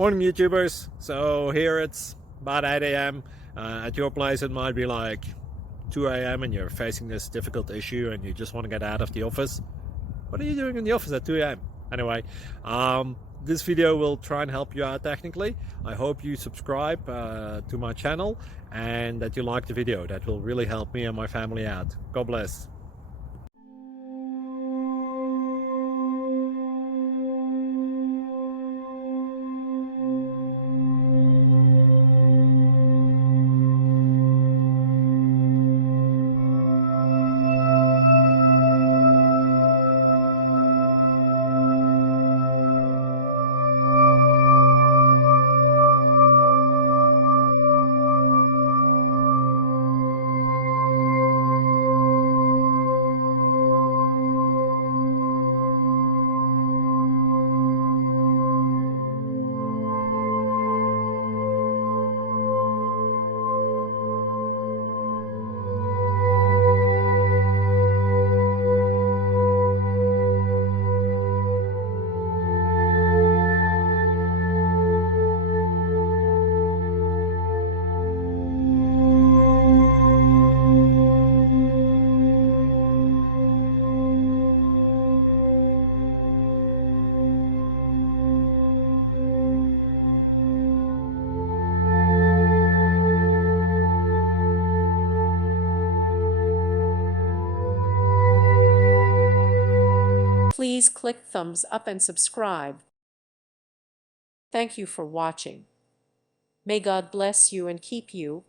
Morning, YouTubers. So here it's about 8 a.m. At your place, it might be like 2 a.m. and you're facing this difficult issue and you just want to get out of the office. What are you doing in the office at 2 a.m.? Anyway, this video will try and help you out technically. I hope you subscribe to my channel and that you like the video. That will really help me and my family out. God bless. Please click thumbs up and subscribe. Thank you for watching. May God bless you and keep you.